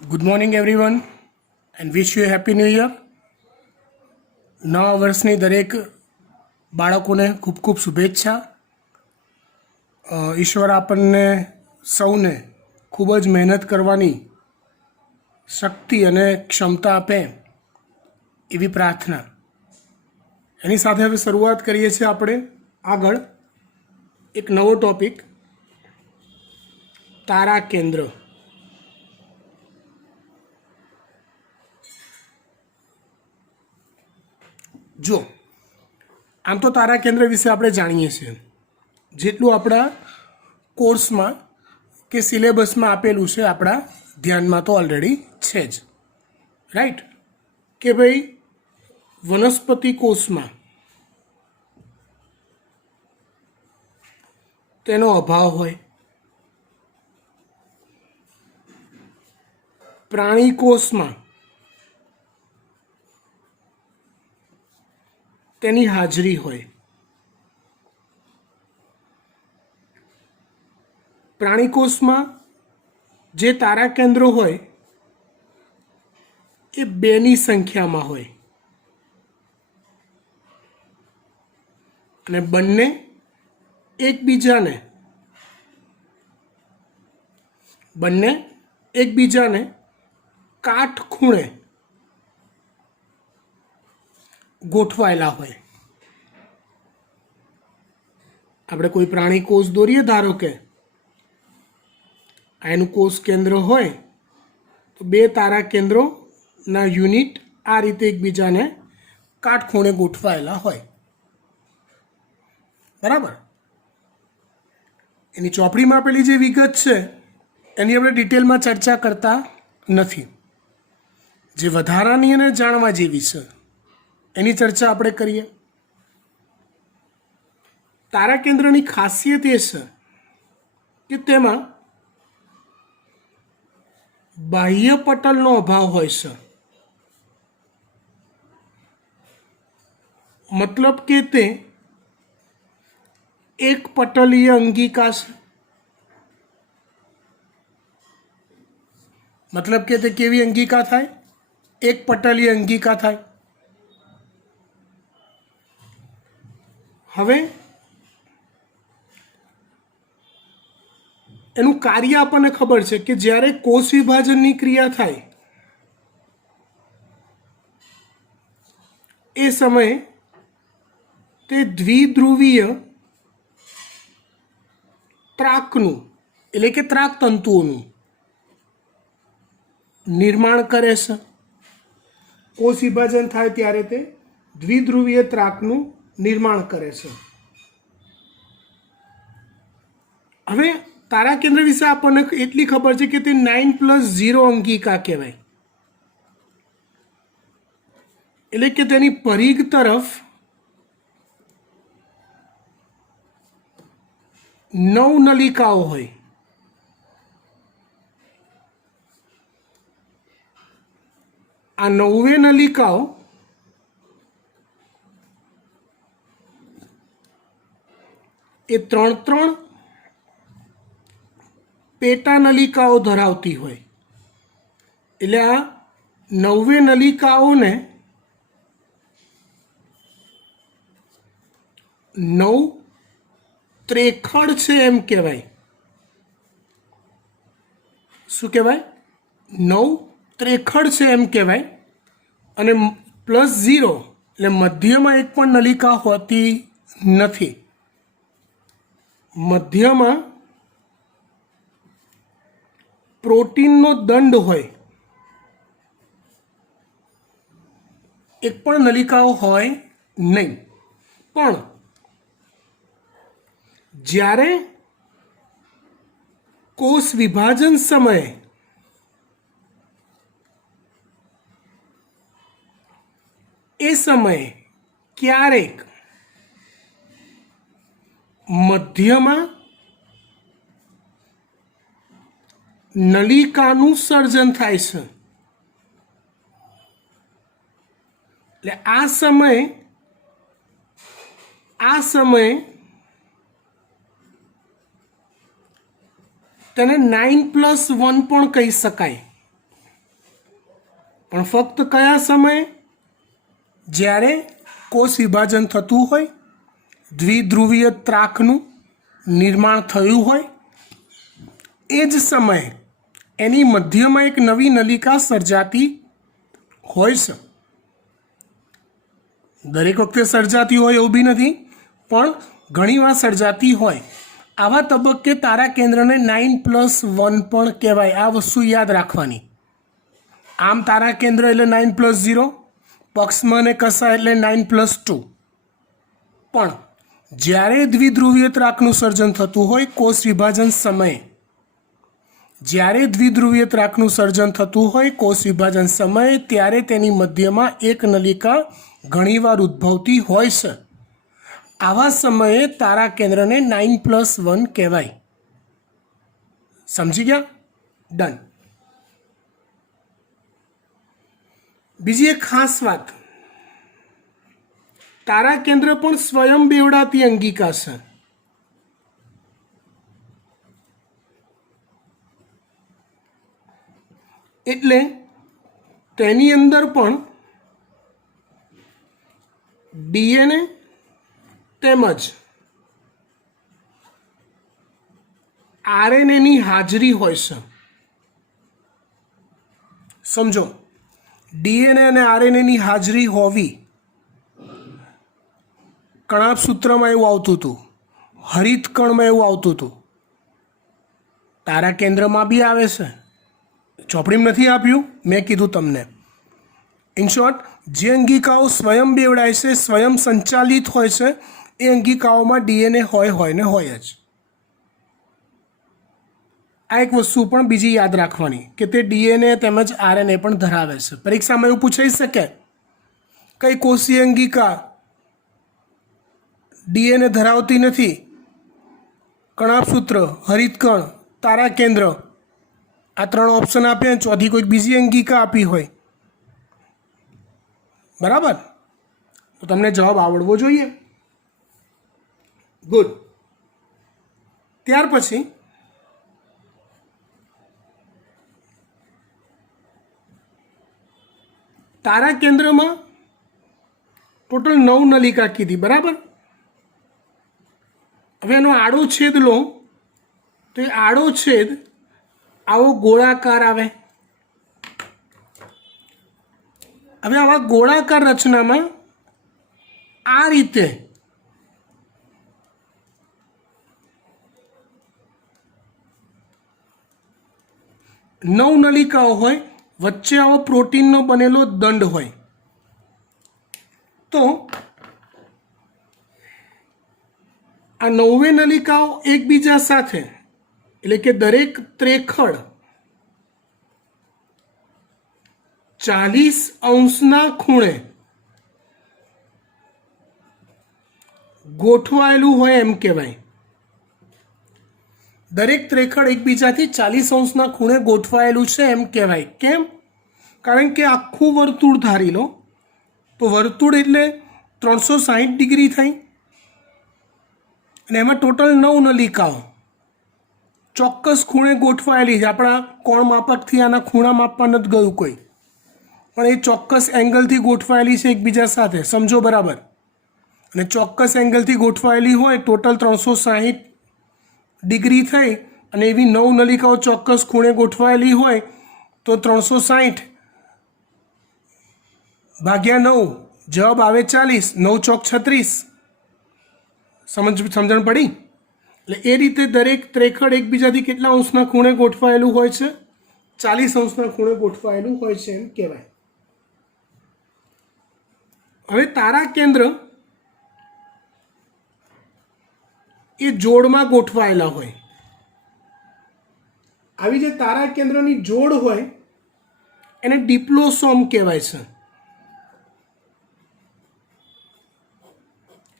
Good morning everyone and wish you happy new year. નવા વર્ષની દરેક બાળકોને ખૂબ ખૂબ શુભેચ્છા. ઈશ્વર આપણને સૌને ખૂબ જ મહેનત કરવાની શક્તિ અને ક્ષમતા આપે એવી પ્રાર્થના. એની સાથે હવે શરૂઆત કરીએ છીએ આપણે આગળ એક નવો ટૉપિક, તારા કેન્દ્ર. જો આમ તો તારા કેન્દ્ર વિશે આપણે જાણીએ છીએ, જેટલું આપણા કોર્સમાં કે સિલેબસમાં આપેલું છે આપણા ધ્યાનમાં તો ઓલરેડી છે જ, રાઈટ. કે ભાઈ વનસ્પતિ કોષમાં તેનો અભાવ હોય, પ્રાણી કોષમાં તેની હાજરી હોય, પ્રાણી કોષમાં જે તારા કેન્દ્રો હોય એ 2ની સંખ્યામાં હોય અને બંને એકબીજાને કાટખૂણે ગોઠવાયેલા હોય. આપણે કોઈ પ્રાણી કોષ દોરીએ, ધારો કે એનું કોષ કેન્દ્ર હોય તો 2 તારા કેન્દ્રોના યુનિટ આ રીતે એકબીજાને કાટખૂણે ગોઠવાયેલા હોય, બરાબર. એની ચોપડીમાં આપેલી જે વિગત છે એની આપણે ડિટેલમાં ચર્ચા કરતા નથી. જે વધારાની અને જાણવા જેવી છે એની ચર્ચા આપણે કરીએ. તારા કેન્દ્રની ખાસિયત એ છે કે તેમાં બાહ્ય પટલનો અભાવ હોય છે. મતલબ કે તે એક પટલીય અંગિકા છે. મતલબ કે તે કેવી અંગિકા થાય? એક પટલીય અંગિકા થાય. હવે એનું કાર્ય આપણને ખબર છે કે જ્યારે કોષ વિભાજનની ક્રિયા થાય એ સમયે તે દ્વિધ્રુવીય ત્રાકનું એટલે કે ત્રાક તંતુઓનું નિર્માણ કરે છે. કોષ વિભાજન થાય ત્યારે તે દ્વિધ્રુવીય ત્રાકનું નિર્માણ કરે છે. હવે તારા કેન્દ્ર વિશે આપણને એટલી ખબર છે કે તે 9+0 અંગિકા કહેવાય. એટલે કે તેની પરિઘ તરફ 9 નલિકાઓ હોય. આ 9 નલિકાઓ એ 3 પેટા નલિકાઓ ધરાવતી હોય. એટલે આ 9 નલિકાઓને 9 ત્રેખડ છે એમ કહેવાય. શું કહેવાય? 9 ત્રેખડ છે એમ કહેવાય. અને +0 એટલે મધ્યમાં એક પણ નલિકા હોતી નથી. મધ્યમાં પ્રોટીનનો દંડ હોય, એક પણ નલિકાઓ હોય નહીં. પણ જ્યારે કોષ વિભાજન સમયે ક્યારેક મધ્યમાં નલિકાનું સર્જન થાય છે. એટલે આ સમયે તેને 9+1 પણ કહી શકાય. પણ ફક્ત કયા સમયે? જ્યારે કોષ વિભાજન થતું હોય, દ્વિધ્રુવીય ત્રાકનું નિર્માણ થયું હોય, એ જ સમયે એની મધ્યમાં એક નવી નલિકા સર્જાતી હોય છે. દરેક વખતે સર્જાતી હોય એવું બી નથી, પણ ઘણીવાર સર્જાતી હોય. આવા તબક્કે તારા કેન્દ્રને 9+1 પણ કહેવાય. આ વસ્તુ યાદ રાખવાની. આમ તારા કેન્દ્ર એટલે 9+0, પક્ષમાં અને કસા એટલે 9+2. પણ જ્યારે દ્વિધ્રુવીય ત્રાકનું સર્જન થતું હોય કોષ વિભાજન સમયે, જ્યારે દ્વિધ્રુવીય ત્રાકનું સર્જન થતું હોય કોષ વિભાજન સમયે, ત્યારે તેની મધ્યમાં એક નલિકા ઘણીવાર ઉદ્ભવતી હોય છે. આવા સમયે તારા કેન્દ્રને 9+1 કહેવાય. સમજી ગયા? ડન. બીજી એક ખાસ વાત, તારા કેન્દ્ર પણ સ્વયં બેવડાતી અંગિકા છે. એટલે તેની અંદર પણ ડીએનએ તેમજ આરએનએની હાજરી હોય છે. સમજો, ડીએનએ અને આરએનએની હાજરી હોવી. કણાભ સૂત્રમાં એવું આવતું હતું, હરિતકણમાં એવું આવતું હતું, તારા કેન્દ્રમાં બી આવે છે. ચોપડીમાં નથી આપ્યું, મેં કીધું તમને. ઇન શોર્ટ, જે અંગિકાઓ સ્વયં બેવડાય છે, સ્વયં સંચાલિત હોય છે, એ અંગિકાઓમાં ડીએનએ હોય ને હોય જ. આ એક વસ્તુ પણ બીજી યાદ રાખવાની કે તે ડીએનએ તેમજ આરએનએ પણ ધરાવે છે. પરીક્ષામાં એવું પૂછાઈ શકે, કઈ કોષીય અંગિકા ડીએનએ ધરાવતી નથી? કણાભ સૂત્ર, હરિતકણ, તારા કેન્દ્ર, આ 3 ઓપ્શન આપ્યા, ચોથી કોઈક બીજી અંગિકા આપી હોય. બરાબર? તો તમને જવાબ આવડવો જોઈએ. ગુડ. ત્યાર પછી તારા કેન્દ્રમાં ટોટલ 9 નલિકા કીધી. બરાબર? હવે એનો આડો છેદ લો તો એ આડો છેદ આવો ગોળાકાર આવે. હવે આવા ગોળાકાર રચનામાં આ રીતે નવ નલિકાઓ હોય, વચ્ચે આવો પ્રોટીનનો બનેલો દંડ હોય. તો આ 9 નલિકાઓ એકબીજા સાથે, એટલે કે દરેક ત્રેખડ 40° ખૂણે ગોઠવાયેલું હોય એમ કહેવાય. દરેક ત્રેખડ એકબીજાથી 40° ખૂણે ગોઠવાયેલું છે એમ કહેવાય. કેમ? કારણ કે આખું વર્તુળ ધારી લો તો વર્તુળ એટલે 360° થઈ, અને એમાં ટોટલ 9 નલિકાઓ ચોક્કસ ખૂણે ગોઠવાયેલી છે. આપણા કોણ માપકથી આના ખૂણા માપવા નથી ગયું કોઈ, પણ એ ચોક્કસ એંગલથી ગોઠવાયેલી છે એકબીજા સાથે. સમજો બરાબર? અને ચોક્કસ એંગલથી ગોઠવાયેલી હોય, ટોટલ 360° થઈ, અને એવી 9 નલિકાઓ ચોક્કસ ખૂણે ગોઠવાયેલી હોય તો 360 ભાગ્યા 9 જવાબ આવે 40. 9 ચોક 36. સમજણ પડી? એટલે એ રીતે દરેક ત્રેખડ એકબીજાથી કેટલા અંશના ખૂણે ગોઠવાયેલું હોય છે? 40° ખૂણે ગોઠવાયેલું હોય છે એમ કહેવાય. હવે તારા કેન્દ્ર એ જોડમાં ગોઠવાયેલા હોય. આવી જે તારા કેન્દ્રની જોડ હોય એને ડિપ્લોસોમ કહેવાય છે.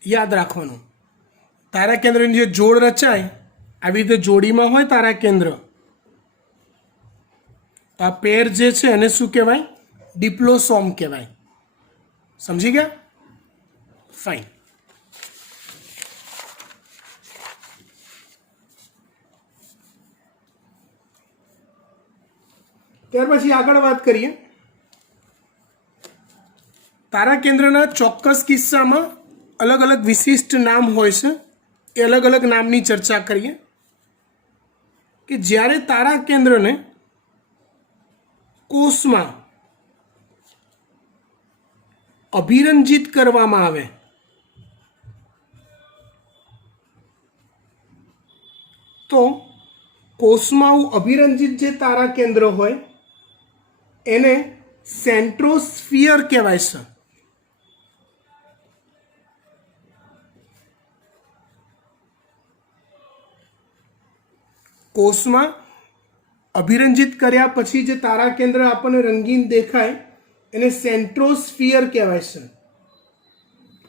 યાદ રાખવાનું, તારા કેન્દ્રની જે જોડ રચાય આવી રીતે જોડીમાં હોય તારા કેન્દ્ર, તો આ પેર જે છે એને શું કહેવાય? ડિપ્લોસોમ કહેવાય. સમજી ગયા? ફાઇન. ત્યાર પછી આગળ વાત કરીએ તારા કેન્દ્રના ચોક્કસ કિસ્સામાં અલગ અલગ વિશિષ્ટ નામ હોય છે. એ અલગ અલગ નામની ચર્ચા કરીએ કે જ્યારે તારા કેન્દ્રને કોષમાં અભિરંજિત કરવામાં આવે તો કોષમાં અભિરંજિત જે તારા કેન્દ્ર હોય એને સેન્ટ્રોસ્ફિયર કહેવાય છે. કોષમાં અભિરંજિત કર્યા પછી જે તારા કેન્દ્ર આપણને રંગીન દેખાય એને સેન્ટ્રોસ્ફિયર કહેવાય છે.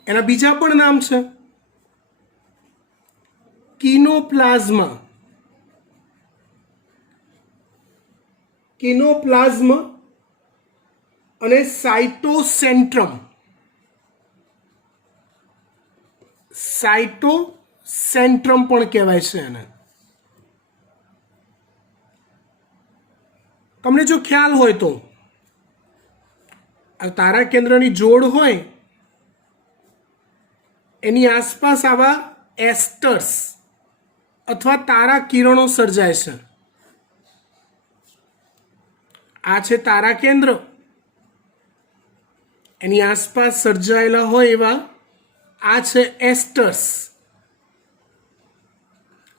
એના બીજા પણ નામ છે કિનોપ્લાઝ્મા, કિનોપ્લાઝ્મ અને સાઇટોસેન્ટ્રમ. સાઇટોસેન્ટ્રમ પણ કહેવાય છે એને. તમને જો ખ્યાલ હોય તો આ તારા કેન્દ્રની જોડ હોય એની આસપાસ આવા એસ્ટર્સ અથવા તારા કિરણો સર્જાય છે. આ છે તારા કેન્દ્ર, એની આસપાસ સર્જાયેલા હોય એવા આ છે એસ્ટર્સ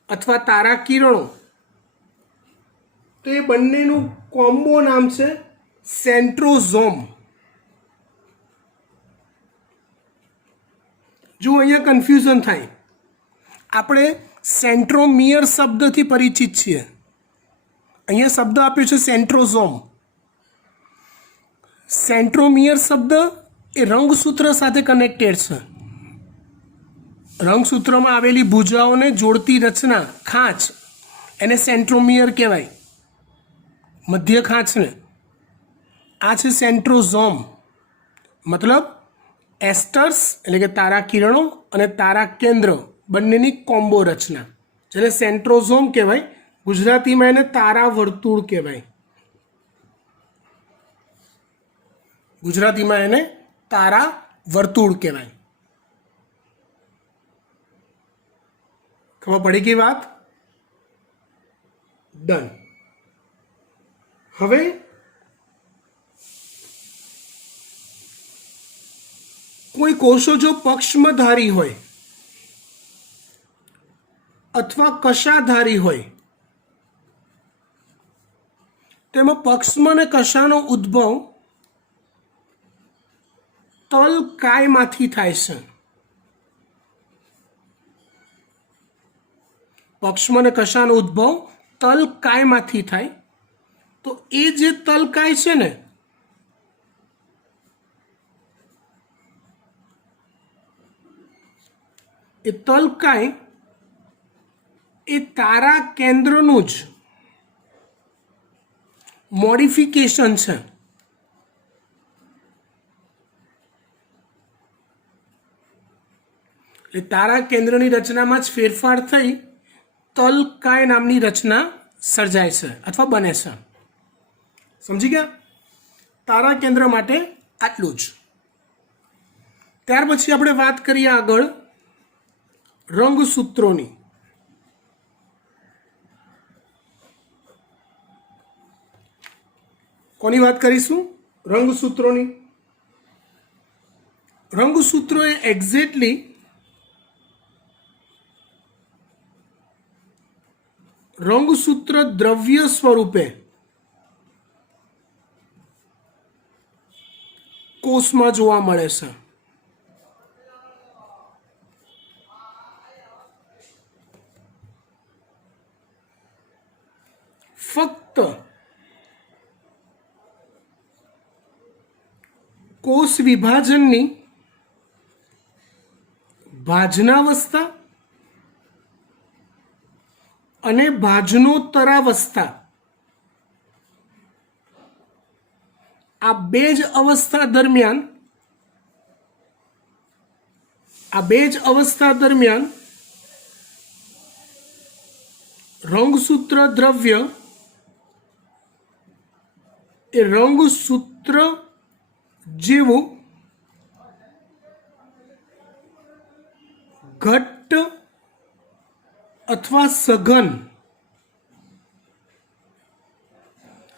અથવા તારા કિરણો. તો એ બંનેનું કોમ્બો નામ છે સેન્ટ્રોઝોમ. જો અહીંયા કન્ફ્યુઝન થાય, આપણે સેન્ટ્રોમિયર શબ્દથી પરિચિત છીએ, અહીંયા શબ્દ આપ્યો છે સેન્ટ્રોઝોમ. સેન્ટ્રોમિયર શબ્દ એ રંગસૂત્ર સાથે કનેક્ટેડ છે. રંગસૂત્રમાં આવેલી ભુજાઓને જોડતી રચના ખાંચ એને સેન્ટ્રોમિયર કહેવાય, મધ્ય ખાંચને. આ છે સેન્ટ્રોઝોમ, મતલબ એસ્ટર્સ એટલે કે તારા કિરણો અને તારા કેન્દ્ર બંનેની કોમ્બો રચના, જેને સેન્ટ્રોઝોમ કહેવાય. ગુજરાતીમાં એને તારા વર્તુળ કહેવાય. ગુજરાતીમાં એને તારા વર્તુળ કહેવાય. ખબર પડી ગઈ વાત? ડન. હવે કોઈ કોષો જો પક્ષમધારી હોય અથવા કશાધારી હોય, તેમાં પક્ષમ અને કશાનો ઉદ્ભવ તલકાયમાંથી થાય છે. પક્ષમ અને કશાનો ઉદ્ભવ તલકાયમાંથી થાય. તો એ જે તલકાય છે ને એ તલકાય એ તારા કેન્દ્રનું જ મોડિફિકેશન છે. એટલે તારા કેન્દ્રની રચનામાં જ ફેરફાર થઈ તલકાય નામની રચના સર્જાય છે અથવા બને છે. સમજી ગયા? તારા કેન્દ્ર માટે આટલું જ. ત્યાર પછી આપણે વાત કરીએ આગળ રંગસૂત્રોની. કોની વાત કરીશું? રંગસૂત્રોની. રંગસૂત્રો એ એક્ઝેક્ટલી રંગસૂત્ર દ્રવ્ય સ્વરૂપે કોષમાં જોવા મળે છે. ફક્ત કોષ વિભાજનની ભાજનાવસ્થા અને ભાજનોત્તરાવસ્થા આ બે જ અવસ્થા દરમિયાન રંગસૂત્ર દ્રવ્ય એ રંગસૂત્ર જેવું ઘટ્ટ અથવા સઘન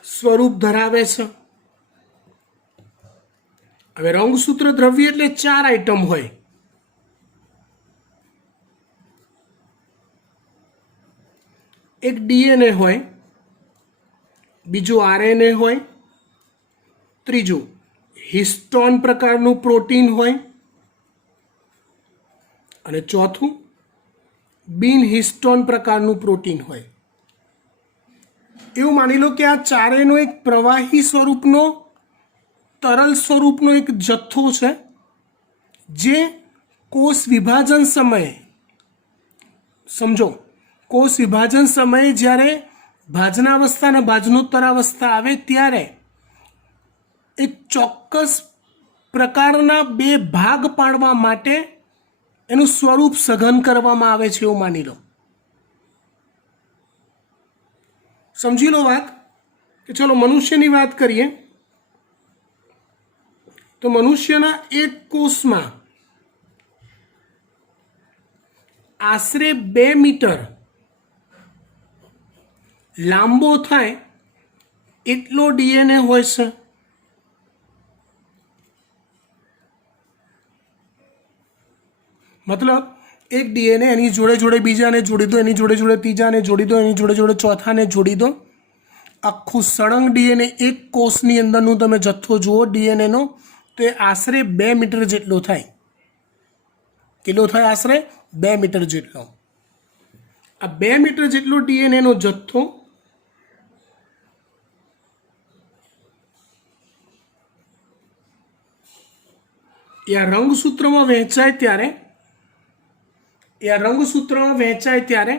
સ્વરૂપ ધરાવે છે. હવે રંગસૂત્ર દ્રવ્ય એટલે 4 આઈટમ હોય. એક ડીએનએ હોય, બીજું આરએનએ હોય, ત્રીજું હિસ્ટોન પ્રકારનું પ્રોટીન હોય અને ચોથું બિન હિસ્ટોન પ્રકારનું પ્રોટીન હોય. એવું માની લો કે આ ચારેયનો એક પ્રવાહી સ્વરૂપનો તરલ સ્વરૂપનો એક જથ્થો છે, જે કોષ વિભાજન સમયે, સમજો, કોષ વિભાજન સમયે જ્યારે ભાજનાવસ્થા અને ભાજનોત્તરાવસ્થા આવે ત્યારે એક ચોક્કસ પ્રકારના 2 ભાગ પાડવા માટે એનું સ્વરૂપ સઘન કરવામાં આવે છે, એવું માની લો. સમજી લો વાત. કે ચલો મનુષ્યની વાત કરીએ તો મનુષ્યના એક કોષમાં આશરે 2 મીટર લાંબો થાય એટલો ડીએનએ હોય છે. મતલબ એક ડીએનએ એની જોડે જોડે બીજાને જોડી દો, એની જોડે જોડે ત્રીજાને જોડી દો, એની જોડે જોડે ચોથાને જોડી દો. આખું સળંગ ડીએનએ એક કોષની અંદરનું તમે જથ્થો જુઓ ડીએનએનો, તો એ આશરે 2 મીટર જેટલો થાય. કેટલો થાય? આશરે 2 મીટર જેટલો. આ 2 મીટર જેટલો ડીએનએનો જથ્થો એ આ રંગસૂત્રમાં વહેંચાય ત્યારે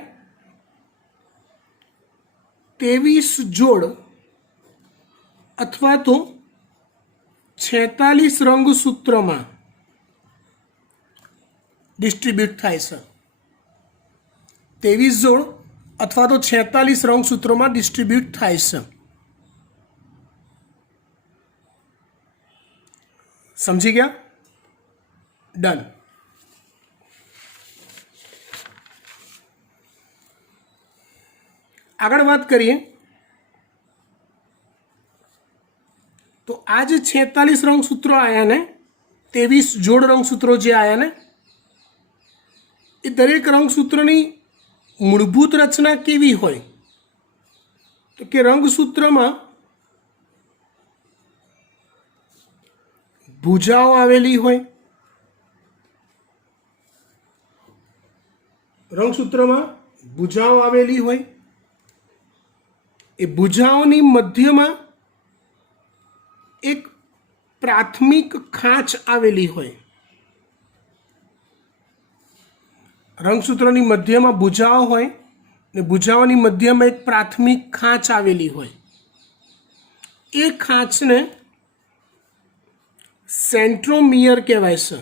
23 જોડ અથવા તો 46 રંગસૂત્રમાં ડિસ્ટ્રીબ્યુટ થાય છે. 23 જોડ અથવા તો 46 રંગસૂત્રોમાં ડિસ્ટ્રીબ્યુટ થાય છે. સમજી ગયા? ડન. આગળ વાત કરીએ તો આ જે 46 રંગસૂત્રો આવ્યા ને, 23 જોડ રંગસૂત્રો જે આવ્યા ને, એ દરેક રંગસૂત્રની મૂળભૂત રચના કેવી હોય? તો કે રંગસૂત્રમાં ભુજાઓ આવેલી હોય. રંગસૂત્રમાં ભુજાઓ આવેલી હોય. એ ભુજાઓની મધ્યમાં એક પ્રાથમિક ખાંચ આવેલી હોય. રંગસૂત્રોની મધ્યમાં ભુજાઓ હોય ને ભુજાઓની મધ્યમાં એક પ્રાથમિક ખાંચ આવેલી હોય. એ ખાંચને સેન્ટ્રોમિયર કહેવાય છે.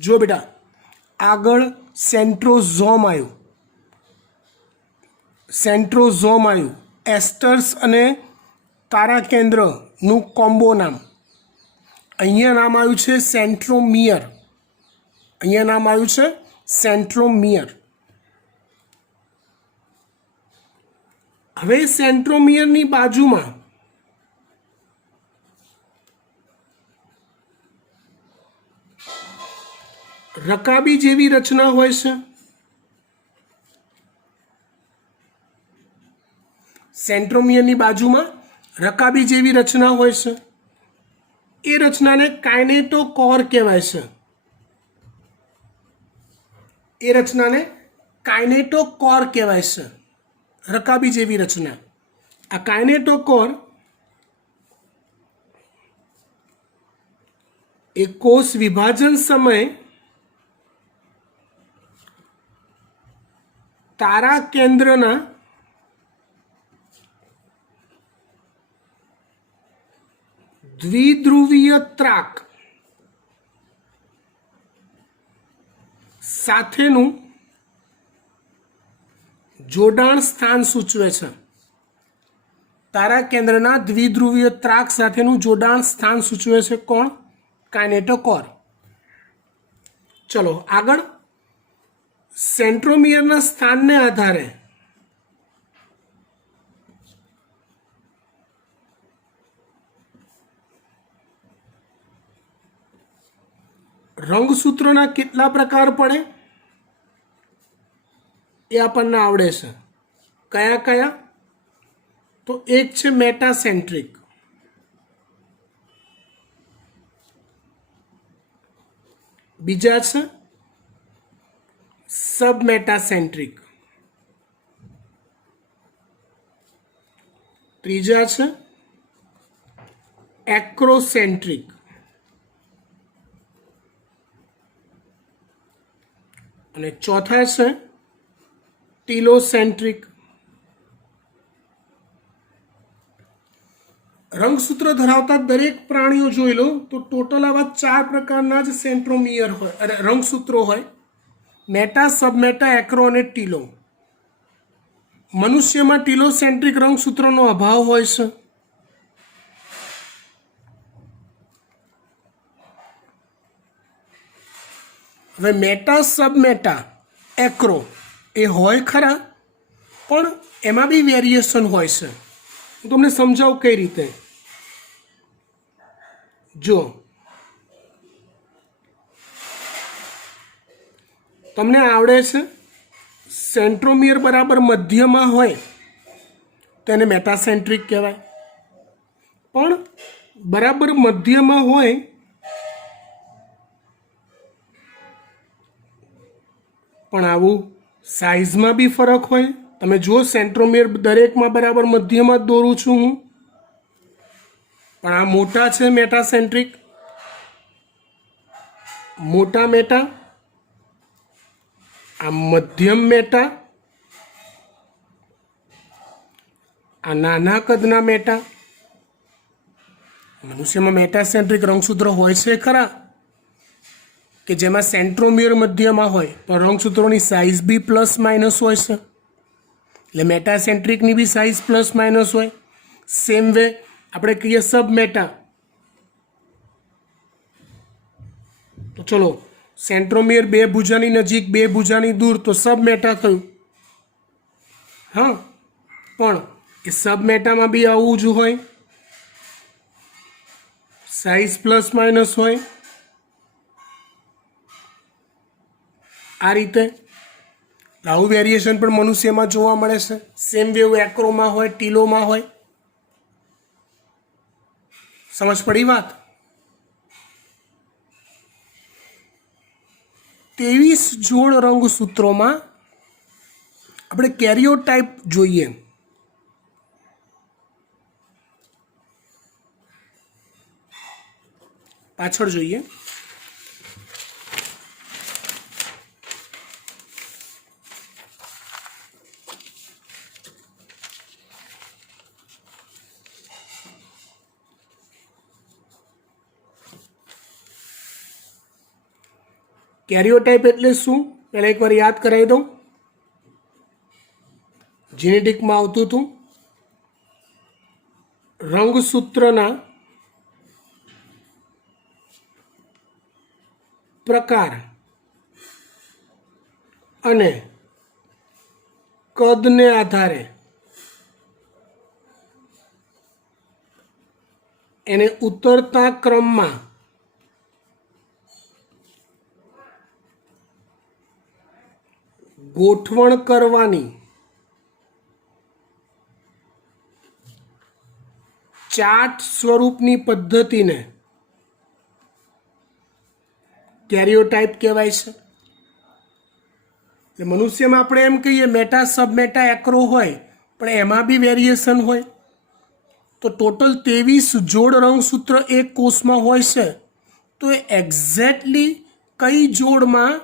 જો બેટા, આગળ સેન્ટ્રોઝોમ આવ્યું, એસ્ટર્સ અને તારા કેન્દ્રનું કોમ્બો નામ. અહીંયા નામ આવ્યું છે સેન્ટ્રોમિયર. હવે સેન્ટ્રોમિયરની બાજુમાં રકાબી જેવી રચના હોય છે. સેન્ટ્રોમિયરની બાજુમાં રકાબી જેવી રચના હોય છે. એ રચનાને કાઇનેટોકોર કહેવાય છે. રકાબી જેવી રચના. આ કાઇનેટોકોર એ કોષ વિભાજન સમયે તારા કેન્દ્રના દ્વિધ્રુવીય ત્રાક સાથેનું જોડાણ સ્થાન સૂચવે છે. તારા કેન્દ્રના દ્વિધ્રુવીય ત્રાક સાથેનું જોડાણ સ્થાન સૂચવે છે કોણ? કાઇનેટોકોર. ચલો આગળ, સેન્ટ્રોમિયરના સ્થાનને આધારે રંગસૂત્રોના કેટલા પ્રકાર પડે એ આપણને આવડે છે. કયા કયા? તો એક છે મેટાસેન્ટ્રિક, બીજા છે સબમેટાસેન્ટ્રિક, ત્રીજા છે એક્રોસેન્ટ્રિક અને ચોથા છે ટીલોસેન્ટ્રિક. રંગસૂત્ર ધરાવતા દરેક પ્રાણીઓ જોઈ લો તો ટોટલ આવા 4 પ્રકારના જ સેન્ટ્રોમિયર હોય, રંગસૂત્રો હોય: મેટા, સબમેટા, એક્રો અને ટીલો. મનુષ્યમાં ટીલોસેન્ટ્રિક રંગસૂત્રનો અભાવ હોય છે. હવે મેટા, સબમેટા, એક્રો એ હોય ખરા, પણ એમાં બી વેરિએશન હોય છે. હું તમને સમજાવું કઈ રીતે. જો તમને આવડે છે સેન્ટ્રોમિયર બરાબર મધ્યમાં હોય તો એને મેટાસેન્ટ્રિક કહેવાય, પણ બરાબર મધ્યમાં હોય પણ આવું સાઇઝમાં બી ફરક હોય. તમે જુઓ સેન્ટ્રોમિયર દરેકમાં બરાબર મધ્યમાં જ દોરું છું હું, પણ આ મોટા છે મેટાસેન્ટ્રિક, મોટા મેટા, આ મધ્યમ મેટા, આ નાના કદના મેટા. મનુષ્યમાં મેટાસેન્ટ્રિક રંગસૂત્ર હોય છે ખરા કે જેમાં સેન્ટ્રોમિયર મધ્યમાં હોય પણ રંગસૂત્રોની સાઇઝ બી પ્લસ માઇનસ હોય છે, એટલે મેટાસેન્ટ્રિકની બી સાઇઝ પ્લસ માઇનસ હોય. સેમ વે આપણે કહીએ સબમેટા, તો ચલો સેન્ટ્રોમિયર 2 ભુજાની નજીક 2 ભુજાની દૂર તો સબમેટા થયું. હા, પણ એ સબમેટામાં બી આવું જ હોય, સાઇઝ પ્લસ માઇનસ હોય. આ રીતે આવું વેરિએશન પણ મનુષ્યમાં જોવા મળે છે. સેમ વેવ એક્રોમાં હોય, ટીલોમાં હોય. સમજ પડી વાત? 23 જોડ રંગસૂત્રોમાં આપણે કેરિયોટાઇપ જોઈએ. પાછળ જોઈએ. કેરિયોટાઇપ એટલે શું? પહેલાં એકવાર યાદ કરાવી દઉં. જીનેટિકમાં આવતું હતું રંગસૂત્રના પ્રકાર અને કદને આધારે એને ઉતરતા ક્રમમાં ગોઠવણ કરવાની ચાર્ટ સ્વરૂપની પદ્ધતિને કેરિયોટાઇપ કહેવાય છે. એટલે મનુષ્યમાં આપણે એમ કહીએ મેટા, સબમેટા, એક્રો હોય પણ એમાં બી વેરિએશન હોય. તો ટોટલ 23 જોડ રંગસૂત્ર એક કોષમાં હોય છે. તો એ એક્ઝેક્ટલી કઈ જોડમાં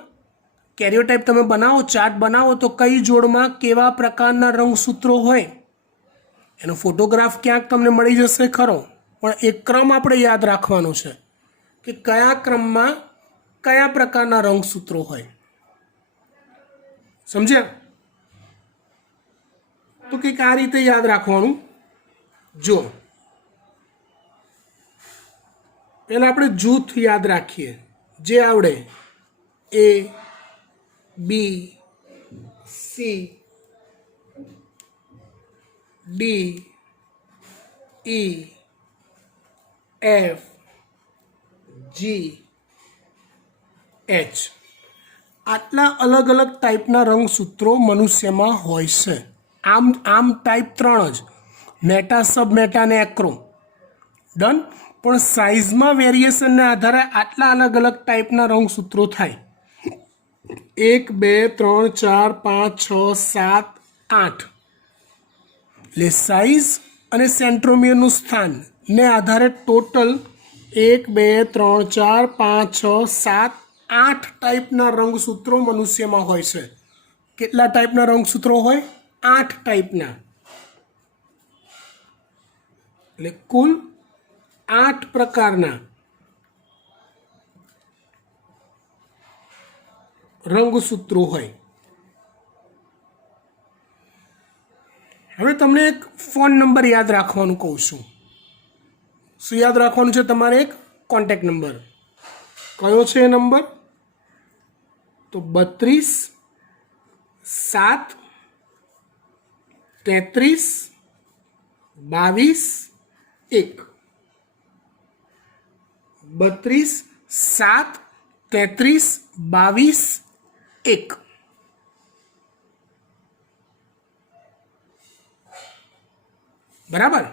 કેરિયોટાઇપ તમે બનાવો, ચાર્ટ બનાવો તો કઈ જોડમાં કેવા પ્રકારના રંગસૂત્રો હોય એનો ફોટોગ્રાફ ક્યાંક તમને મળી જશે ખરો, પણ એક ક્રમ આપણે યાદ રાખવાનો છે કે કયા ક્રમમાં કયા પ્રકારના રંગસૂત્રો હોય. સમજ્યા? તો કંઈક આ રીતે યાદ રાખવાનું. જો પહેલાં આપણે જૂથ યાદ રાખીએ જે આવડે. A, B, C, D, E, F, G, H. આટલા અલગ અલગ ટાઈપના રંગસૂત્રો મનુષ્યમાં હોય છે. આમ ટાઈપ 3 જ, મેટા, સબ મેટા અને એક્રો. ડન. પણ સાઇઝમાં વેરિએશનને આધારે આટલા અલગ અલગ ટાઈપના રંગસૂત્રો થાય. 1, 2, 3, 4, 5, 6, 7, 8. એટલે સાઇઝ અને સેન્ટ્રોમિયરનું સ્થાન ને આધારે ટોટલ 1, 2, 3, 4, 5, 6, 7, 8 ટાઈપના રંગસૂત્રો મનુષ્યમાં હોય છે. કેટલા ટાઈપના રંગસૂત્રો હોય? 8 ટાઈપના. એટલે કુલ 8 પ્રકારના રંગસૂત્રો હોય. હવે તમને એક ફોન નંબર યાદ રાખવાનું કહું છું. શું યાદ રાખવાનું છે તમારે? એક કોન્ટેક્ટ નંબર. કયો છે એ નંબર? તો 32 7 33 22 1. 32 7 33 22 1. બરાબર.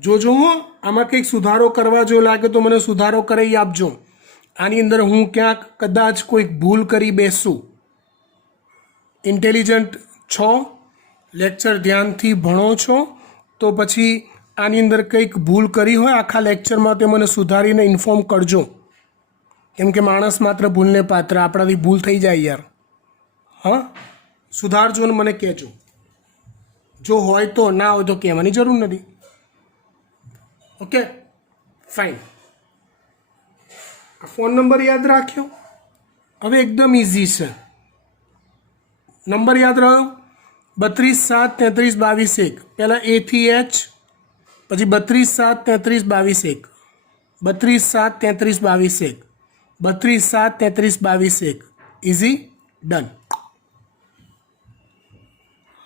જોજો આમાં કંઈક સુધારો કરવા જો લાગે તો મને સુધારો કરી આપજો. આની અંદર હું ક્યાંક કદાચ કોઈક ભૂલ કરી બેસું. ઇન્ટેલિજન્ટ છો, લેક્ચર ધ્યાનથી ભણો છો, તો પછી આની અંદર કંઈક ભૂલ કરી હોય આખા લેક્ચરમાં તે મને સુધારીને ઇન્ફોર્મ કરજો. કેમ કે માણસ માત્ર ભૂલને પાત્ર, આપણાથી ભૂલ થઈ જાય યાર. હા, સુધારજો ને મને કહેજો. જો હોય તો, ના હોય તો કહેવાની જરૂર નથી. Okay, fine. ફોન નંબર યાદ રાખ્યો. હવે એકદમ ઇઝી છે. નંબર યાદ રહ્યો 32 7 33 22 1. પહેલાં A થી H, પછી 32 7 33 22 1, 32 7 33 22 1, 32 7 33 22 1. Easy, done.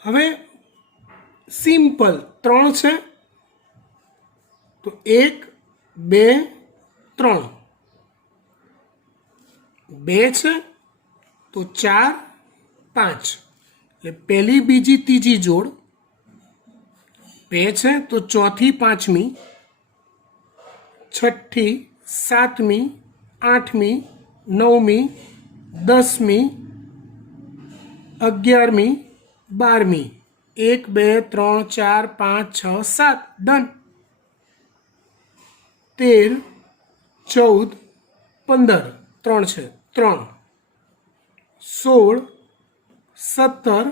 હવે સિમ્પલ 3 છે તો 1 2 3. 2 છે તો 4 5. એટલે પહેલી, બીજી, ત્રીજી જોડ. 2 છે તો ચોથી, પાંચમી, છઠ્ઠી, સાતમી, આઠમી, નવમી, 10મી, 11મી, 12મી. 1 2 3 4 5 6 7. ડન. 13 14 15. 3 છે 3. 16 17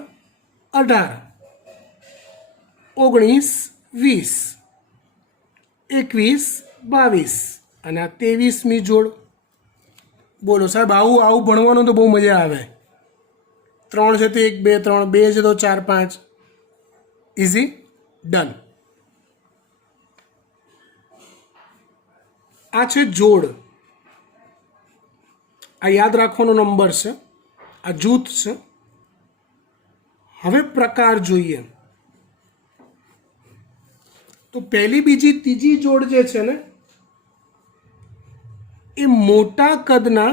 18 19 20 21 22 અને આ 23મી જોડ. બોલો સાહેબ, આવું ભણવાનું તો બહુ મજા આવે. 3 છે તો 1 2 3, 2 છે તો 4 5. Easy, done. આ છે જોડ. આ યાદ રાખવાનો નંબર છે. આ જૂથ છે. હવે પ્રકાર જોઈએ તો પહેલી, બીજી, ત્રીજી જોડ જે છે ને એ મોટા કદના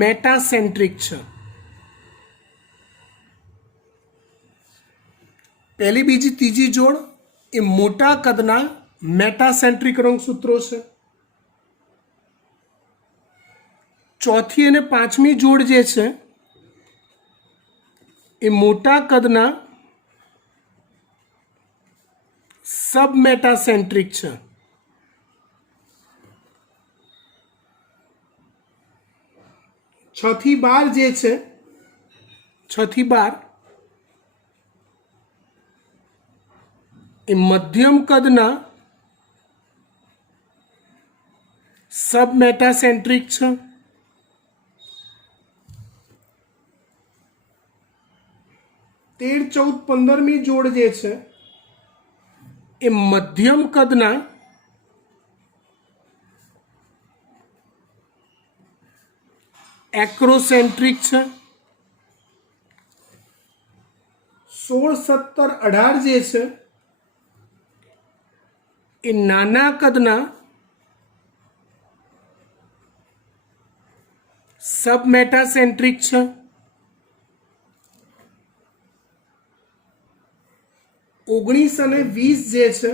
મેટાસેન્ટ્રિક છે. પહેલી, બીજી, ત્રીજી જોડ એ મોટા કદના મેટાસેન્ટ્રિક રંગસૂત્રો છે. ચોથી અને પાંચમી જોડ જે છે એ મોટા કદના સબ મેટાસેન્ટ્રિક છે. છ થી 12 જે છે, 6 થી 12 એ મધ્યમ કદના સબ મેટાસેન્ટ્રિક છે. 13 14 15મી જોડ જે છે એ મધ્યમ કદના એક્રોસેન્ટ્રિક છે. 16, 17, 18 જે છે એ નાના કદના સબમેટાસેન્ટ્રિક છે. 19 અને 20 જે છે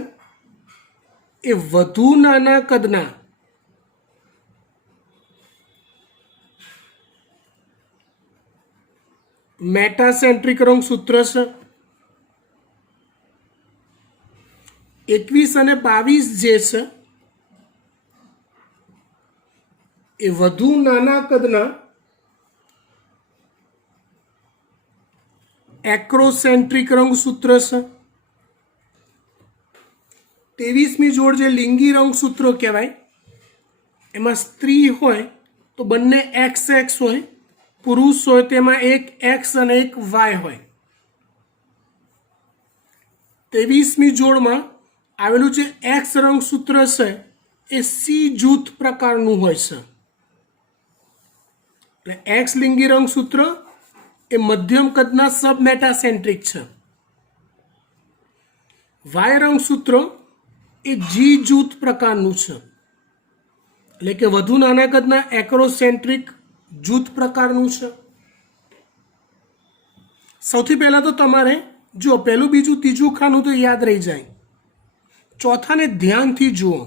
એ વધુ નાના કદના મેટાસેન્ટ્રિક રંગસૂત્ર છે. 21 અને 22 જે છે એ વધુ નાના કદના એક્રોસેન્ટ્રિક રંગસૂત્ર છે. 23મી જોડ જે લિંગી રંગસૂત્રો કહેવાય, એમાં સ્ત્રી હોય તો બંને એક્સ એક્સ હોય, પુરુષ હોય તેમાં એક એક્સ અને એક વાય હોય. 23મી જોડમાં આવેલું જે એક્સ રંગસૂત્ર છે એ સી જૂથ પ્રકારનું હોય છે. એટલે એક્સ લિંગી રંગસૂત્ર એ મધ્યમ કદના સબમેટાસેન્ટ્રિક છે. વાય રંગસૂત્ર એ જી જૂથ પ્રકારનું છે, એટલે કે વધુ નાના કદના એક્રોસેન્ટ્રિક જૂથ પ્રકારનું છે. સૌથી પહેલાં તો તમારે જો પહેલું બીજું ત્રીજું ખાનું તો યાદ રહી જાય, ચોથાને ધ્યાનથી જુઓ.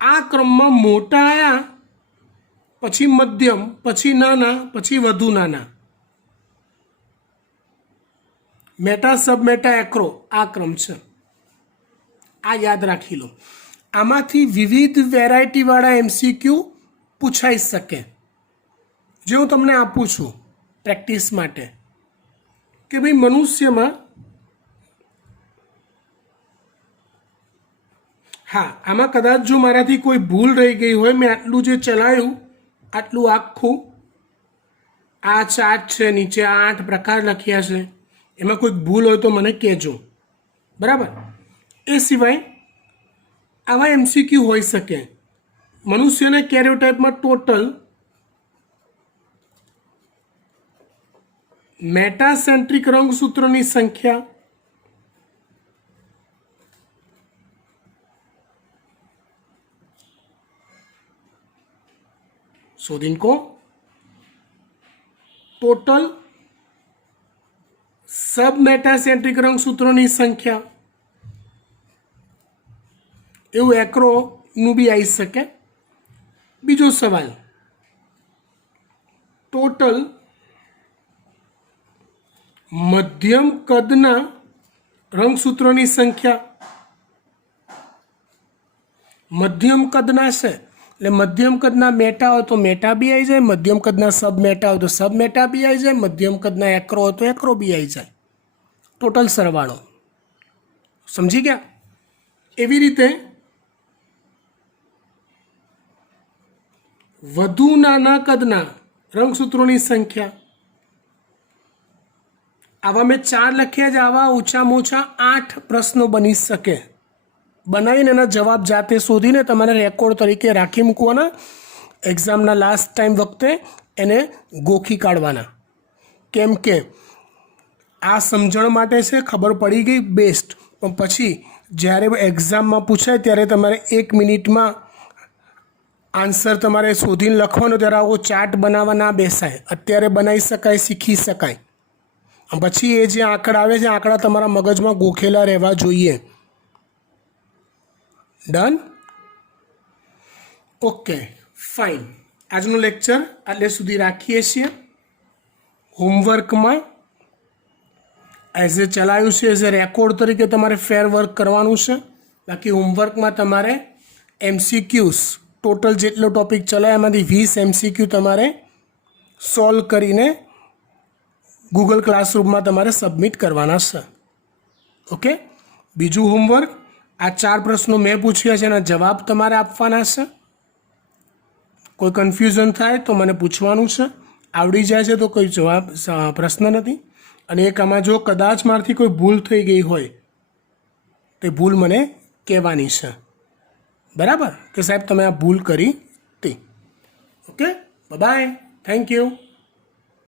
આ ક્રમમાં મોટા આવ્યા, પછી મધ્યમ, પછી નાના, પછી વધુ નાના. મેટા સબમેટા એક્રો આ ક્રમ છે. આ યાદ રાખી લો. આમાંથી વિવિધ વેરાયટીવાળા MCQ પૂછાઈ શકે. જે હું તમને આપું છું પ્રેક્ટિસ માટે કે ભાઈ મનુષ્યમાં, હા આમાં કદાચ જો મારાથી કોઈ ભૂલ રહી ગઈ હોય, મેં આટલું જે ચલાવ્યું આટલું આખું આ ચાર્ટ છે, નીચે આ 8 પ્રકાર લખ્યા છે, એમાં કોઈક ભૂલ હોય તો મને કહેજો, બરાબર. એ સિવાય આવા MCQ હોઈ શકે. મનુષ્યના કેરિયોટાઇપમાં ટોટલ મેટાસેન્ટ્રિક રંગસૂત્રોની સંખ્યા શોધીને કહો. ટોટલ સબમેટાસેન્ટ્રિક રંગસૂત્રોની સંખ્યા, એવું એક્રોનું બી આવી શકે. બીજો સવાલ, ટોટલ મધ્યમ કદના રંગસૂત્રોની સંખ્યા. મધ્યમ કદના છે એટલે મધ્યમ કદના મેટા હોય તો મેટા બી આવી જાય, મધ્યમ કદના સબ મેટા હોય તો સબ મેટા બી આવી જાય, મધ્યમ કદના એક્રો હોય તો એક્રો બી આવી જાય. ટોટલ સરવાળો. સમજી ગયા? એવી રીતે વધુ નાના કદના રંગસૂત્રોની સંખ્યા. આવા મેં 4 લખ્યા જ. આવા ઓછામાં ઓછા 8 પ્રશ્નો બની શકે. બનાવીને એના જવાબ જાતે શોધીને તમારે રેકોર્ડ તરીકે રાખી મૂકવાના. એક્ઝામના લાસ્ટ ટાઈમ વખતે એને ગોખી કાઢવાના. કેમ કે આ સમજણ માટે છે, ખબર પડી ગઈ બેસ્ટ. પણ પછી જ્યારે એક્ઝામમાં પૂછાય ત્યારે તમારે 1 મિનિટમાં આન્સર તમારે શોધીને લખવાનો, ત્યારે આવો ચાર્ટ બનાવવા ના બેસાય. અત્યારે બનાવી શકાય, શીખી શકાય. પછી એ જે આંકડા આવે છે, આંકડા તમારા મગજમાં ગોખેલા રહેવા જોઈએ. ડન? Okay fine. આજનું લેક્ચર આટલે સુધી રાખીએ છીએ. હોમવર્કમાં એઝ એ ચલાવ્યું છે, એઝ એ રેકોર્ડ તરીકે તમારે ફેર વર્ક કરવાનું છે. બાકી હોમવર્કમાં તમારે MCQs ટોટલ જેટલો ટોપિક ચલાય એમાંથી 20 MCQ તમારે સોલ્વ કરીને ગૂગલ ક્લાસરૂમમાં તમારે સબમિટ કરવાના છે. ઓકે. બીજું હોમવર્ક, આ 4 પ્રશ્નો મેં પૂછ્યા છે, એના જવાબ તમારે આપવાના છે. કોઈ કન્ફ્યુઝન થાય તો મને પૂછવાનું છે. આવડી જાય છે તો કોઈ જવાબ પ્રશ્ન નથી. અને એક આમાં જો કદાચ મારાથી કોઈ ભૂલ થઈ ગઈ હોય તે ભૂલ મને કહેવાની છે, બરાબર? કે સાહેબ તમે આ ભૂલ કરી તે. Okay, bye. Thank you.